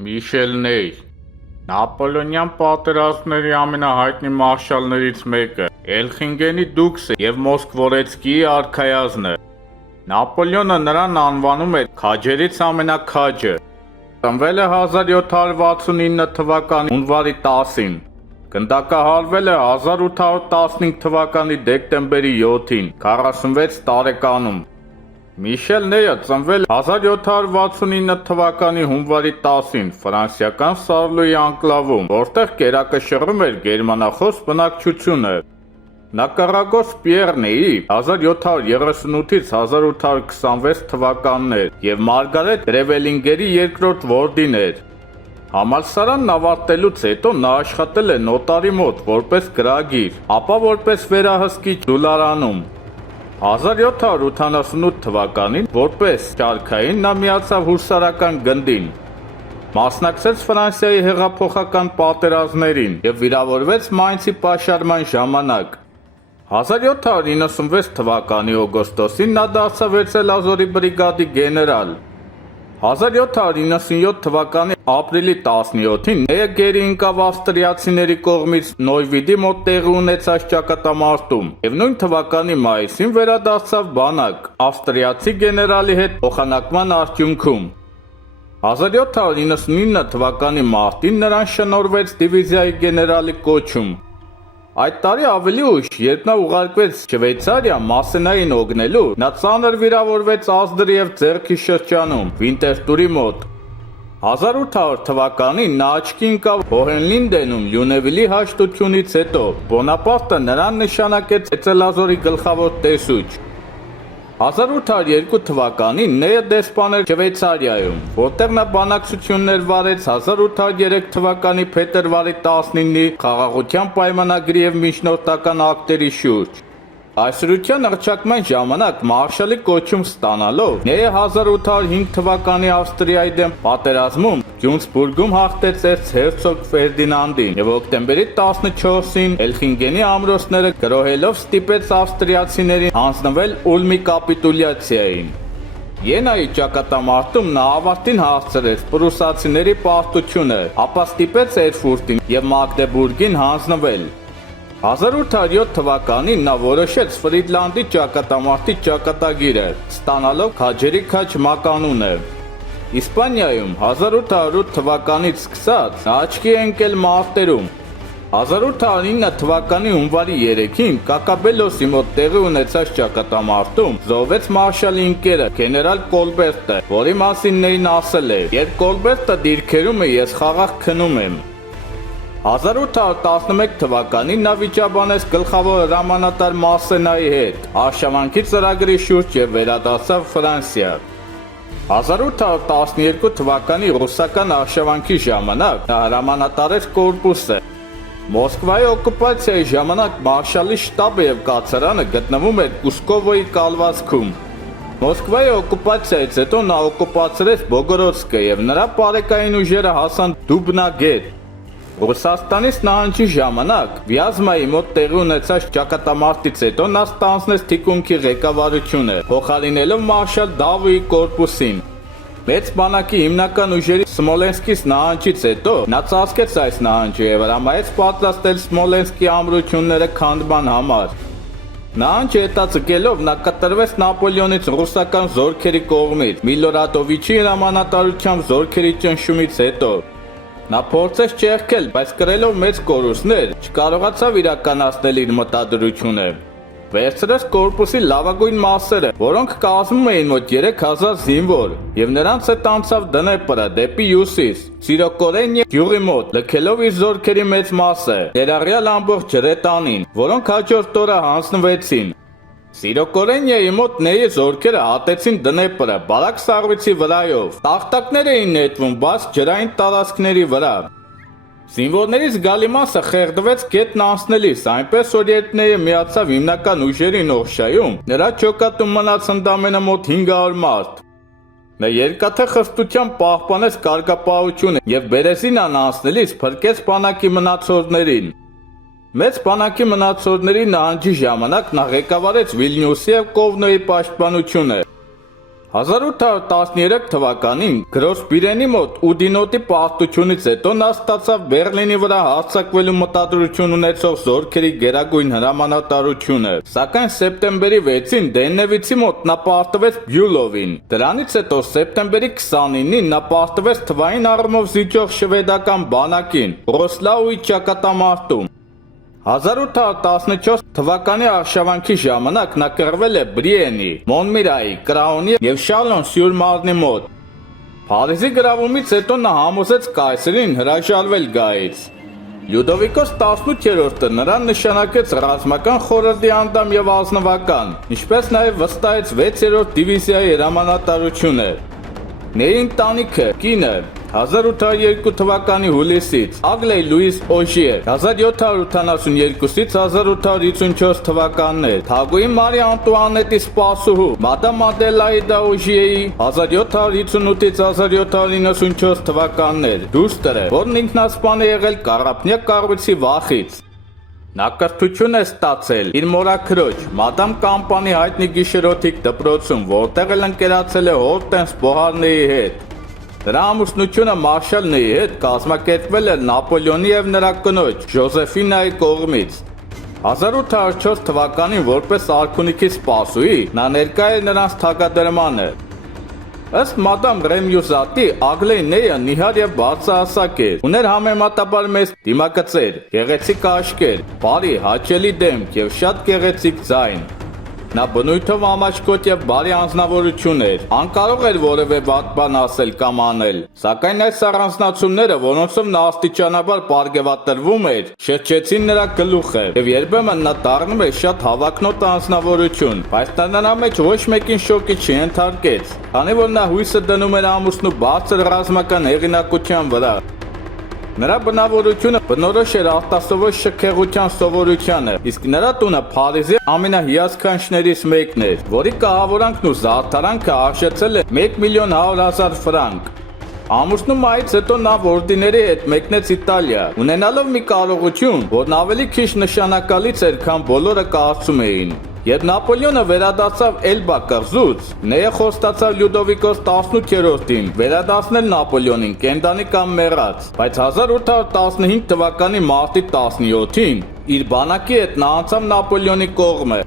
Միշել Նեյ Նապոլեոնյան պատերազմների ամենահայտնի մարշալներից մեկը, Էլխինգենի դուքսը և Մոսկվորեցկիի արքայազնը։ Նապոլեոնը նրան անվանում էր քաջերից ամենաքաջը։ Ծնվել է 1769 թվականի հունվարի 10-ին, գնդակահարվել է 1815 թվականի դեկտեմբերի 7-ին, 46 տարեկանում։ Միշել Նեյը ծնվել է 1769 թվականի հունվարի 10-ին ֆրանսիական Սարլուի անկլավում, որտեղ կերակշռում էր գերմանախոս բնակչությունը։ Նա կռագոս Պիեր Նեյի 1738-ից 1826 թվականներ և Մարգարետ Գրևելինգերի երկրորդ որդին էր։ Համալսարանն ավարտելուց հետո նա աշխատել է նոտարի մոտ որպես գրագիր, ապա որպես վերահսկիչ Դուլարանում։ 1788 թվականին որպես շարքային նա միացավ հուսարական գնդին, մասնակցեց Ֆրանսիայի հեղափոխական պատերազմներին և վիրավորվեց Մայնցի պաշարման ժամանակ։ 1796 թվականի օգոստոսին նա դարձավ Էրցելազորի բրիգադի գեներալ։ 1797 թվականի ապրիլի 17-ին Նեյը գերի ընկավ ավստրիացիների կողմից Նոյվիդի մոտ տեղի ունեցած ճակատամարտում և նույն թվականի մայիսին վերադարձավ բանակ ավստրիացի գեներալի հետ փոխանակման արդյունքում։ 1799 թվականի մարտին նրան շնորհվեց դիվիզիայի գեներալի կոչում։ Այդ տարի ավելի ուշ, երբ նա ուղարկվեց Շվեյցարիա Մասենային օգնելու, նա ծանր վիրավորվեց ազդրի և ձեռքի շրջանում, Վինտերտուրի մոտ։ 1800 թվականին նա աչքի ընկավ Հոհենլինդենում Լյունևիլի հաշտությունից հետո, Բոնապարտը նրան նշանակեց Էրցելազորի գլխավոր տեսուչ։ 1802 թվականին Նեյը դեսպան էր Շվեյցարիայում, որտեղ նա բանակցություններ վարեց 1803 թվականի փետրվարի 19-ի խաղաղության պայմանագրի և միջնորդական ակտերի շուրջ։ Այսրության հռչակման ժամանակ մարշալի կոչում ստանալով, Նեյը 1805 թվականի Ավստրիայի դեմ պատերազմում Գյունսբուրգում հաղթեց էրցհերցոգ Ֆերդինանդին և հոկտեմբերի 14-ին Էլխինգենի ամրոցները գրոհելով ստիպեց ավստրիացիներին հանձնվել Ուլմի կապիտուլյացիային։ Յենայի ճակատամարտում նա ավարտին հասցրեց պրուսացիների պարտությունը, ապա ստիպեց Էրֆուրտին և Մագդեբուրգին հանձնվել։ 1807 թվականին նա որոշեց Ֆրիդլանդի ճակատամարտի ճակատագիրը, ստանալով քաջերի քաջ մականունը։ Իսպանիայում 1808 թվականից սկսած նա աչքի է ընկել մարտերում։ 1809 թվականի հունվարի 3-ին Կակաբելոսի մոտ տեղի ունեցած ճակատամարտում զոհվեց մարշալի ընկերը գեներալ Կոլբերտը, որի մասին Նեյն ասել է. «Երբ Կոլբերտը դիրքերում է, ես խաղաղ քնում եմ»։ 1811 թվականին նա վիճաբանեց գլխավոր հրամանատար Մասենայի հետ արշավանքի ծրագրի շուրջ և վերադարձավ Ֆրանսիա։ 1812 թվականի ռուսական արշավանքի ժամանակ նա հրամանատարեց կորպուսը։ Մոսկվայի օկուպացիայի ժամանակ մարշալի շտաբը և կացարանը գտնվում էր Կուսկովոյի կալվածքում։ Մոսկվայի օկուպացիայից հետո նա օկուպացրեց Բոգորոդսկը և նրա պարեկային ուժերը հասան Դուբնագետ։ Ռուսաստանից նահանջի ժամանակ Վյազմայի մոտ տեղի ունեցած ճակատամարտից հետո նա ստանձնեց թիկունքի ղեկավարությունը, փոխարինելով մարշալ Դավոյի կորպուսին։ Մեծ բանակի հիմնական ուժերի Սմոլենսկից նահանջից հետո նա ծածկեց այս նահանջը և հրամայեց պատրաստել Սմոլենսկի ամրությունները քանդման համար։ Նահանջը հետաձգելով նա կտրվեց Նապոլեոնից ռուսական զորքերի կողմից Միլորադովիչի հրամանատարությամբ զորքերի ճնշումից հետո։ Նա փորձեց ճեղքել, բայց կրելով մեծ կորուստներ չկարողացավ իրականացնել իր մտադրությունը։ Վերցրեց կորպուսի լավագույն մասերը, որոնք կազմում էին մոտ 3000 զինվոր, և նրանց հետ անցավ Դնեպրը դեպի հյուսիս, Սիրոկորենիե գյուղի մոտ, լքելով իր զորքերի մեծ մասը, ներառյալ ամբողջ Հրետանին, որոնք հաջորդ օրը հանձնվեցին։ Սիրոկորենիայի մոտ Նեյի զորքերը հատեցին Դնեպրը բարակ սառույցի վրայով, տախտակներ էին նետվում բաց ջրային տարածքների վրա։ Զինվորների զգալի մասը խեղդվեց գետն անցնելիս, այնպես որ երբ Նեյը միացավ հիմնական ուժերին Օղշայում, նրա ջոկատում մնաց ընդամենը մոտ 500 մարդ։ Նա երկաթե խստությամբ պահպանեց կարգապահությունը և Բերեզինան անցնելիս փրկեց բանակի մնացորդներին։ Մեծ բանակի մնացորդների նահանջի ժամանակ նա ղեկավարեց Վիլնյուսի և Կովնոյի պաշտպանությունը։ 1813 թվականին Գրոսպիրենի մոտ Ուդինոտի պարտությունից հետո նա ստացավ Բերլինի վրա հարձակվելու մտադրություն ունեցող զորքերի գերագույն հրամանատարությունը, սակայն սեպտեմբերի 6-ին Դեննևիցի մոտ նա պարտվեց Բյուլովին։ Դրանից հետո սեպտեմբերի 29-ին նա պարտվեց թվային առումով զիջող շվեդական բանակին Ռոսլաուի ճակատամարտում։ 1814 թվականի արշավանքի ժամանակ նա կռվել է Բրիենի, Մոնմիրայի, Կրաոնի և Շալոն-սյուր-Մարնի մոտ։ Փարիզի գրավումից հետո նա համոզեց կայսրին հրաժարվել գայից։ Լյուդովիկոս 18-րդը նրան նշանակեց ռազմական խորհրդի անդամ և ազնվական, ինչպես նաև վստահեց 6-րդ դիվիզիայի հրամանատարությունը։ Նեի ընտանիքը, կինը 1802 թվականի հուլիսից, Ագլեյ Լուիս Օժիեր 1782-ից 1854 թվականներ, Թագուհի Մարի Անտուանետի սպասուհու, Մադամ Ադելայդա Օժիեի 1758-ից 1794 թվականներ, դուստրը, որն ինքնասպան է եղել կառափնյա կառույցի վախից։ Նա կրթություն է ստացել իր մորաքրոջ Մադամ Կամպանի հայտնի գիշերօթիկ դպրոցում, որտեղ էլ ընկերացել է Հորտենս Բոհարնեի հետ։ Նրա ամուսնությունը Մարշալնեի հետ կազմակերպվել էր Նապոլեոնի և նրա կնոջ Ժոզեֆինայի կողմից։ 1804 թվականին որպես արքունիքի սպասուհի նա ներկա է նրանց թագադրմանը։ Ըստ Մադամ Ռեմյուզատի, Ագլեյ Նեյը նիհար և բարձրահասակ էր, ուներ համեմատաբար մեծ դիմագծեր, գեղեցիկ աչքեր, բարի, հաճելի դեմք և շատ գեղեցիկ ձայն։ Նա բնույթով ամաչկոտ և բարի անձնավորություն էր, անկարող էր որևէ վատ բան ասել կամ անել, սակայն այս առանձնացումները, որոնցով նա աստիճանաբար պարգևատրվում էր, շրջեցին նրա գլուխը, և երբեմն նա դառնում էր շատ հավակնոտ անձնավորություն, բայց դա նրա մեջ ոչ մեկին շոկի չենթարկեց, քանի որ նա հույսը դնում էր ամուսնու բարձր ռազմական հեղինակության վրա։ Նրա բնավորությունը բնորոշ էր արտասովոր շքեղության սովորությանը, իսկ նրա տունը Փարիզի ամենահիասքանչներից մեկն էր, որի կահավորանքն ու զարդարանքը արժեցել է 1.100.000 ֆրանկ։ Ամուսնու մահից հետո նա որդիների հետ մեկնեց Իտալիա, ունենալով մի կարողություն, որն ավելի քիչ նշանակալից էր, քան բոլորը կարծում էին։ Երբ Նապոլեոնը վերադարձավ Էլբա կղզուց, Նեյը խոստացավ Լյուդովիկոս 18-ին վերադարձնել Նապոլեոնին կենդանի կամ մեռած, բայց 1815 թվականի մարտի 17-ին իր բանակի հետ նա անցավ Նապոլեոնի կողմը։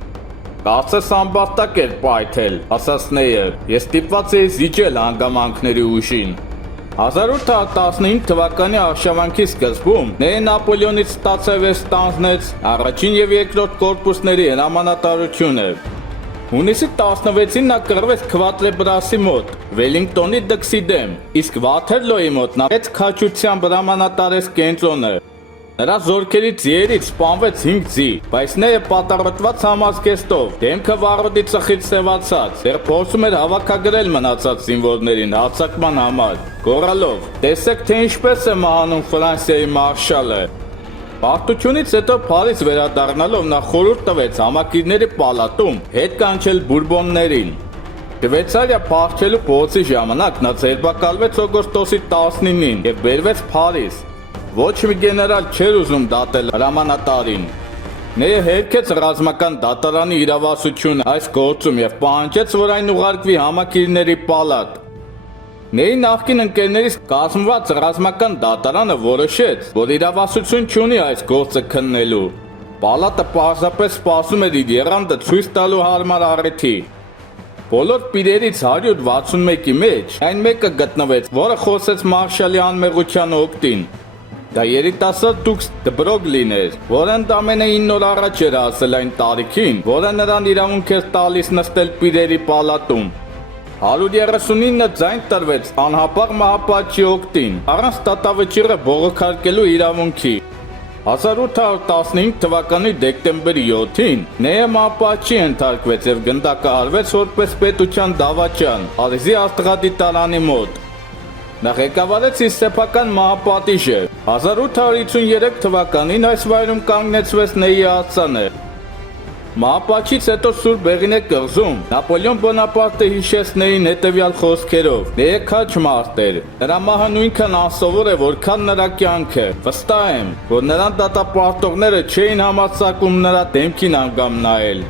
«Կարծես ամբարտակ էր պայթել», ասաց Նեյը, «ես ստիպված էի զիջել հանգամանքների ուժին»։ 1815 թվականի արշավանքի սկզբում Նեյը Նապոլեոնից ստացավ և ստանձնեց առաջին և երկրորդ կորպուսների հրամանատարությունը։ Հունիսի 16-ին նա կռվեց Քվատրեբրասի մոտ, Վելինգտոնի դքսի դեմ, իսկ Վաթերլոյի մոտ նա մեծ քաջությամբ հրամանատարեց կենտրոնը։ Նրա զորքերի ձիերից սպանվեց 5 ձի, բայց Նեյը պատառոտված համազգեստով, դեմքը վառոդի ծխից սևացած, դեռ փորձում էր հավաքագրել մնացած զինվորներին հարձակման համար, գոռալով. «Տեսեք, թե ինչպես է մահանում Ֆրանսիայի մարշալը»։ Պարտությունից հետո Փարիզ վերադառնալով նա խորհուրդ տվեց համակիրների պալատում հետ կանչել բուրբոններին։ Շվեյցարիա փախչելու փորձի ժամանակ նա ձերբակալվեց օգոստոսի 19-ին և բերվեց Փարիզ։ Ոչ մի գեներալ չէր ուզում դատել հրամանատարին։ Նեյը հերքեց ռազմական դատարանի իրավասությունը այս գործում և պահանջեց, որ այն ուղարկվի համակիրների պալատ։ Նեյի նախկին ընկերներից կազմված ռազմական դատարանը որոշեց, որ իրավասություն չունի այս գործը քննելու։ Պալատը պարզապես սպասում էր իր եռանդը ցույց տալու հարմար առիթի։ Բոլոր պիրերից 161-ի մեջ այն մեկը գտնվեց, որը խոսեց մարշալի անմեղության օգտին։ Դա երիտասարդ դուքս Դբրոգլին էր, որը ընդամենը 9 օր առաջ էր ասել այն տարիքին, որը նրան իրավունք էր տալիս նստել պիրերի պալատում։ 139 ձայն տրվեց անհապաղ մահապատժի օգտին, առանց դատավճիռը բողոքարկելու իրավունքի։ 1815 թվականի դեկտեմբերի 7-ին Նեյը մահապատժի ենթարկվեց և գնդակահարվեց որպես պետության դավաճան Փարիզի աստղադիտարանի մոտ։ Նա ղեկավարեց իր սեփական մահապատիժը։ 1853 թվականին այս վայրում կանգնեցվեց Նեյի արձանը։ Մահապատժից հետո Սուրբ Բեղինե կղզում Նապոլեոն Բոնապարտը հիշեց Նեյին հետևյալ խոսքերով. «Նեյը քաջ մարդ էր, նրա մահը նույնքան անսովոր է, որքան նրա կյանքը։ Վստահ եմ, որ նրան դատապարտողները չէին համարձակվում նրա դեմքին անգամ նայել»։